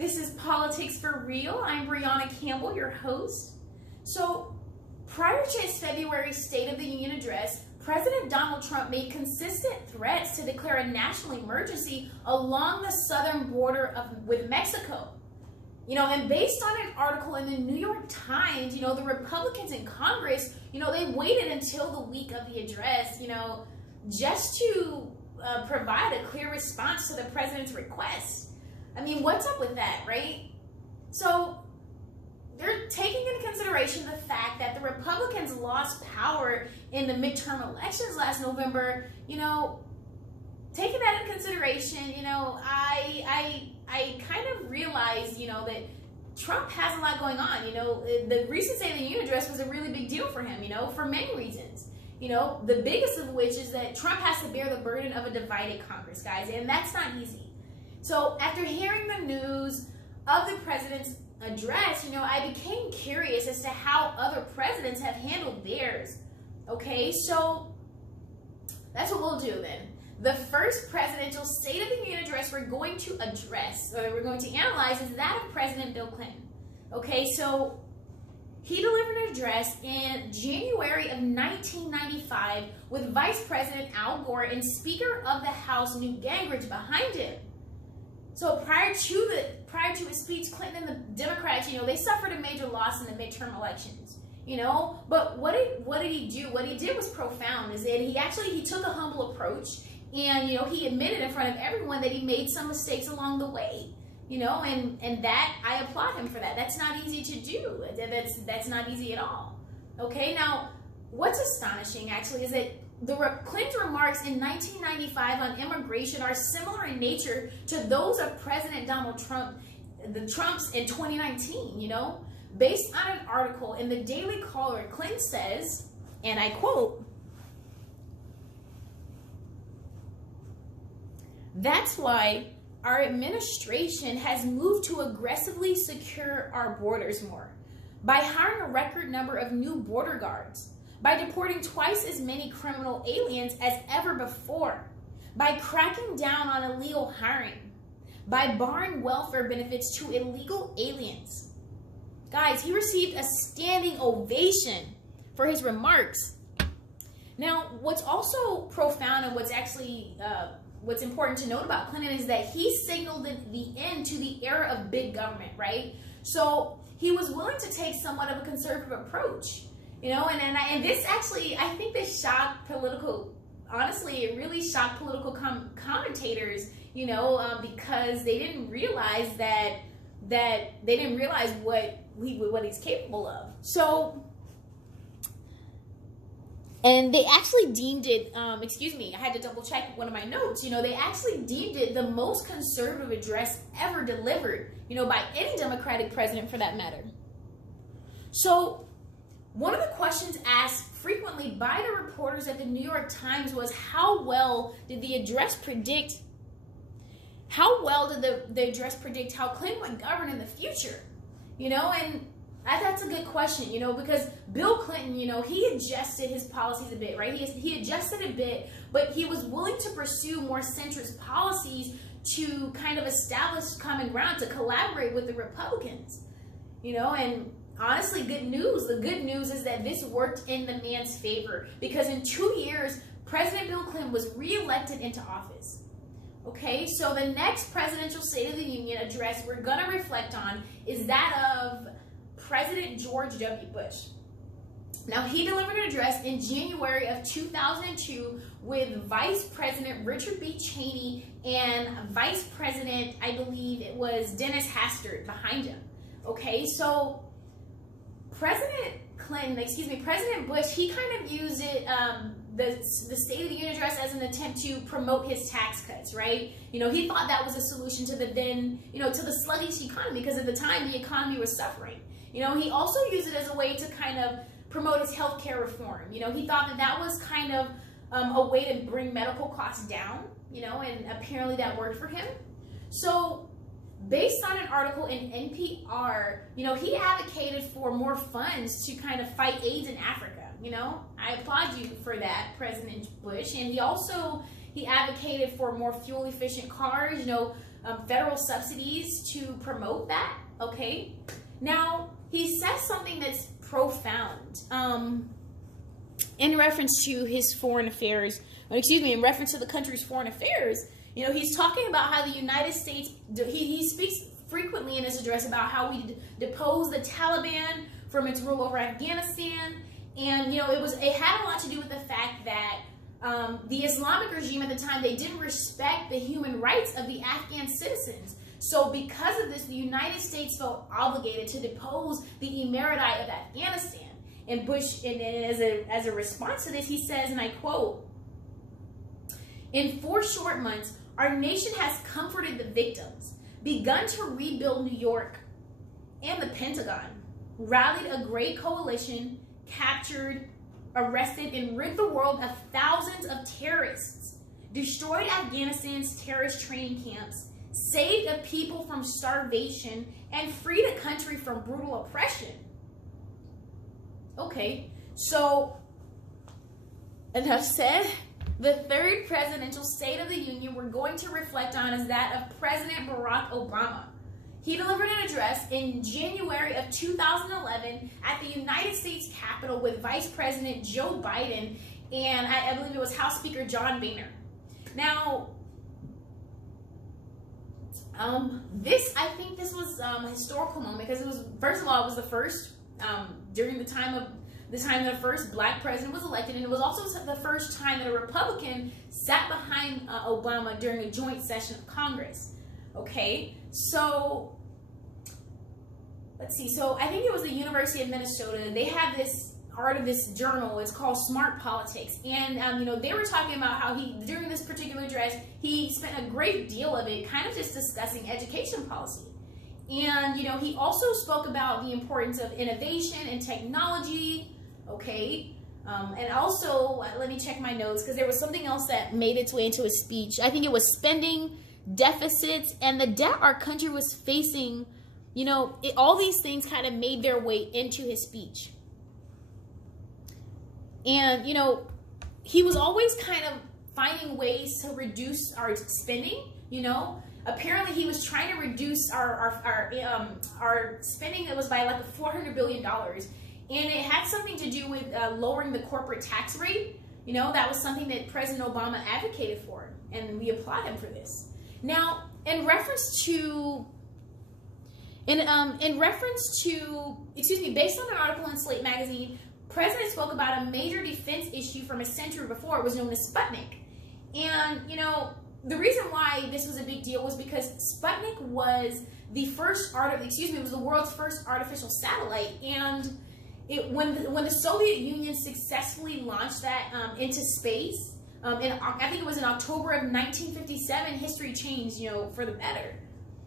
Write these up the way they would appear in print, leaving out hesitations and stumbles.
This is Politics for Real. I'm Brianna Campbell, your host. So, prior to his February State of the Union address, President Donald Trump made consistent threats to declare a national emergency along the southern border with Mexico. And based on an article in the New York Times, the Republicans in Congress, they waited until the week of the address, just to provide a clear response to the president's request. I mean, what's up with that, right? So they're taking into consideration the fact that the Republicans lost power in the midterm elections last November. Taking that into consideration, I kind of realized, that Trump has a lot going on. The recent State of the Union address was a really big deal for him, for many reasons. The biggest of which is that Trump has to bear the burden of a divided Congress, guys, and that's not easy. So after hearing the news of the president's address, I became curious as to how other presidents have handled theirs. Okay, so that's what we'll do then. The first presidential State of the Union address we're going to analyze is that of President Bill Clinton. Okay, so he delivered an address in January of 1995 with Vice President Al Gore and Speaker of the House Newt Gingrich behind him. So prior to his speech, Clinton and the Democrats, they suffered a major loss in the midterm elections. But what did he do? What he did was profound. Is that he took a humble approach, and he admitted in front of everyone that he made some mistakes along the way. And that I applaud him for that. That's not easy to do. That's not easy at all. Okay, now what's astonishing actually is that Clinton's remarks in 1995 on immigration are similar in nature to those of President Donald Trump, Trump's in 2019, Based on an article in the Daily Caller, Clinton says, and I quote, "That's why our administration has moved to aggressively secure our borders more, by hiring a record number of new border guards, by deporting twice as many criminal aliens as ever before, by cracking down on illegal hiring, by barring welfare benefits to illegal aliens." Guys, he received a standing ovation for his remarks. Now, what's also profound and what's important to note about Clinton is that he signaled the end to the era of big government, right? So he was willing to take somewhat of a conservative approach. And this actually, I think this shocked honestly, it really shocked political commentators, because they didn't realize what he's capable of. So, and they actually deemed it, I had to double check one of my notes, they actually deemed it the most conservative address ever delivered, by any Democratic president for that matter. So, one of the questions asked frequently by the reporters at the New York Times was, how well did the address predict how Clinton would govern in the future? And that's a good question, because Bill Clinton, he adjusted his policies a bit, right? He adjusted a bit, but he was willing to pursue more centrist policies to kind of establish common ground, to collaborate with the Republicans, and honestly, good news. The good news is that this worked in the man's favor, because in 2 years, President Bill Clinton was reelected into office. Okay, so the next presidential State of the Union address we're going to reflect on is that of President George W. Bush. Now, he delivered an address in January of 2002 with Vice President Richard B. Cheney and Vice President, I believe it was Dennis Hastert behind him. Okay, so President Bush, he kind of used it, the State of the Union address as an attempt to promote his tax cuts, right? He thought that was a solution to to the sluggish economy, because at the time the economy was suffering. He also used it as a way to kind of promote his healthcare reform. He thought that was kind of a way to bring medical costs down, and apparently that worked for him. So, based on an article in NPR, he advocated for more funds to kind of fight AIDS in Africa. I applaud you for that, President Bush. And he also, He advocated for more fuel efficient cars, you know, federal subsidies to promote that. Okay. Now, he says something that's profound in reference to his foreign affairs, in reference to the country's foreign affairs. You know, he's talking about how the United States, he speaks frequently in his address about how we deposed the Taliban from its rule over Afghanistan. And, you know, it had a lot to do with the fact that the Islamic regime at the time, they didn't respect the human rights of the Afghan citizens. So because of this, the United States felt obligated to depose the Emirati of Afghanistan. And Bush, and as a response to this, he says, and I quote, "In 4 short months, our nation has comforted the victims, begun to rebuild New York and the Pentagon, rallied a great coalition, captured, arrested, and rid the world of thousands of terrorists, destroyed Afghanistan's terrorist training camps, saved a people from starvation, and freed a country from brutal oppression." Okay, so enough said. The third presidential State of the Union we're going to reflect on is that of President Barack Obama. He delivered an address in January of 2011 at the United States Capitol with Vice President Joe Biden and I believe it was House Speaker John Boehner. Now, I think this was a historical moment because it was, first of all, it was the first, during the time the first black president was elected, and it was also the first time that a Republican sat behind Obama during a joint session of Congress. Okay, so let's see. So I think it was the University of Minnesota. They have this journal. It's called Smart Politics, and you know, they were talking about how during this particular address, he spent a great deal of it kind of just discussing education policy. And, you know, he also spoke about the importance of innovation and technology, okay? And also, let me check my notes, because there was something else that made its way into his speech. I think it was spending, deficits, and the debt our country was facing. You know, all these things kind of made their way into his speech. And, you know, he was always kind of finding ways to reduce our spending, you know? Apparently, he was trying to reduce our spending that was by like $400 billion. And it had something to do with lowering the corporate tax rate. You know, that was something that President Obama advocated for. And we applaud him for this. Now, in reference to, based on an article in Slate magazine, President spoke about a major defense issue from a century before. It was known as Sputnik. And, you know, the reason why this was a big deal was because Sputnik was the first it was the world's first artificial satellite, and when the Soviet Union successfully launched that into space, I think it was in October of 1957, history changed, you know, for the better.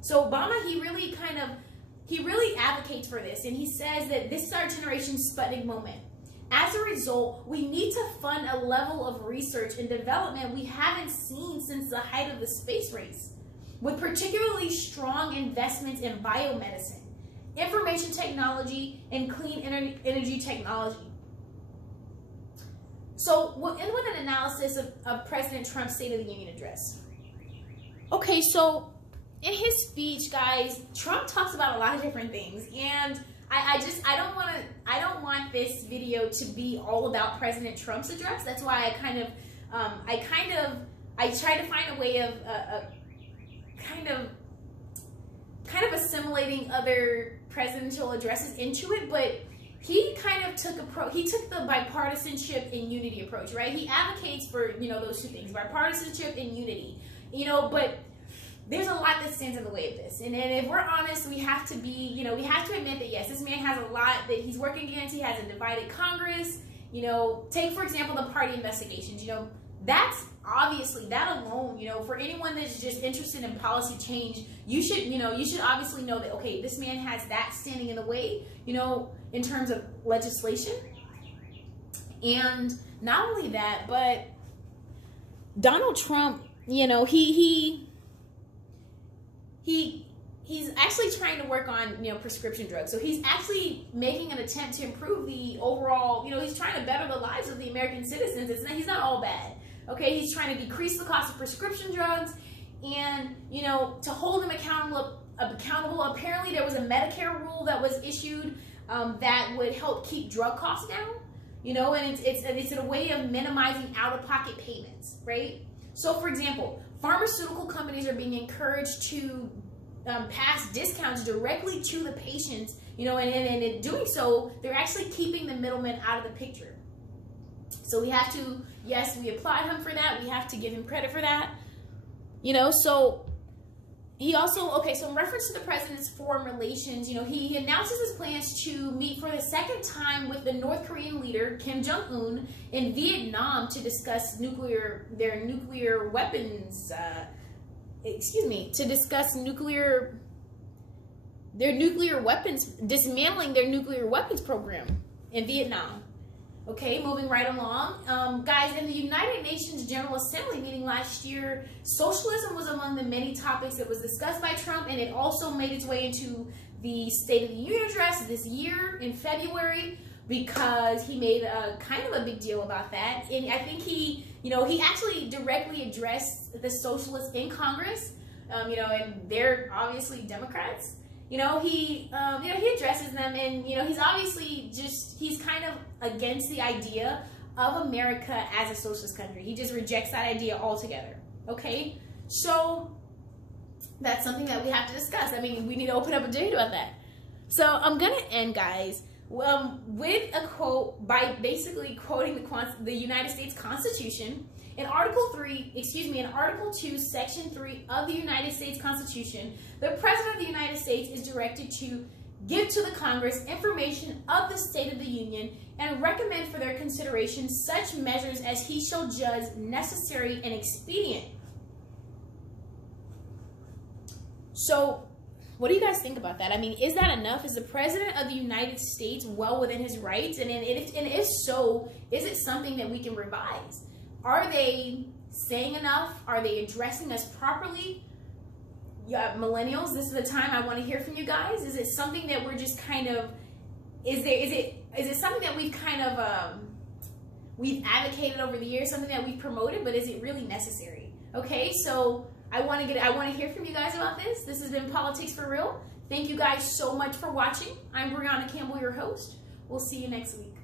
So Obama, he really advocates for this, and he says that this is our generation's Sputnik moment. As a result, we need to fund a level of research and development we haven't seen since the height of the space race, with particularly strong investments in biomedicine, information technology, and clean energy technology. So we'll end with an analysis of President Trump's State of the Union address. Okay, so in his speech, guys, Trump talks about a lot of different things, and I don't want this video to be all about President Trump's address. That's why I try to find a way of kind of assimilating other presidential addresses into it. But he kind of took the bipartisanship and unity approach, right? He advocates for, you know, those two things, bipartisanship and unity, you know, but there's a lot that stands in the way of this. And if we're honest, we have to admit that, yes, this man has a lot that he's working against. He has a divided Congress. You know, take, for example, the party investigations. You know, that's obviously, that alone, you know, for anyone that's just interested in policy change, you should obviously know that, okay, this man has that standing in the way, you know, in terms of legislation. And not only that, but Donald Trump, you know, he's actually trying to work on, you know, prescription drugs. So he's actually making an attempt to improve the overall, you know, he's trying to better the lives of the American citizens. He's not all bad, Okay, he's trying to decrease the cost of prescription drugs, and you know, to hold him accountable. Apparently, there was a Medicare rule that was issued that would help keep drug costs down. You know, and it's a way of minimizing out-of-pocket payments, right? So, for example, pharmaceutical companies are being encouraged to pass discounts directly to the patients, you know, and in doing so, they're actually keeping the middleman out of the picture. So we have to, yes, we applaud him for that. We have to give him credit for that, you know. So he also, okay, so in reference to the president's foreign relations, you know, he announces his plans to meet for the second time with the North Korean leader, Kim Jong-un, in Vietnam to discuss nuclear weapons, dismantling their nuclear weapons program in Vietnam. Okay, moving right along. Guys, in the United Nations General Assembly meeting last year, socialism was among the many topics that was discussed by Trump, and it also made its way into the State of the Union address this year in February, because he made a kind of a big deal about that. And I think he actually directly addressed the socialists in Congress, you know, and they're obviously Democrats. You know, he addresses them, and, you know, he's obviously he's kind of against the idea of America as a socialist country. He just rejects that idea altogether, okay? So that's something that we have to discuss. I mean, we need to open up a debate about that. So I'm going to end, guys, with a quote by basically quoting the United States Constitution. In Article 2, Section 3 of the United States Constitution, the President of the United States is directed to give to the Congress information of the State of the Union and recommend for their consideration such measures as he shall judge necessary and expedient. So, what do you guys think about that? I mean, is that enough? Is the President of the United States well within his rights? And if so, is it something that we can revise? Are they saying enough? Are they addressing us properly? Yeah, millennials, this is the time I want to hear from you guys. Is it something that we're just kind of, is it something that we've kind of, we've advocated over the years, something that we've promoted, but is it really necessary? Okay, so I want to hear from you guys about this. This has been Politics for Real. Thank you guys so much for watching. I'm Brianna Campbell, your host. We'll see you next week.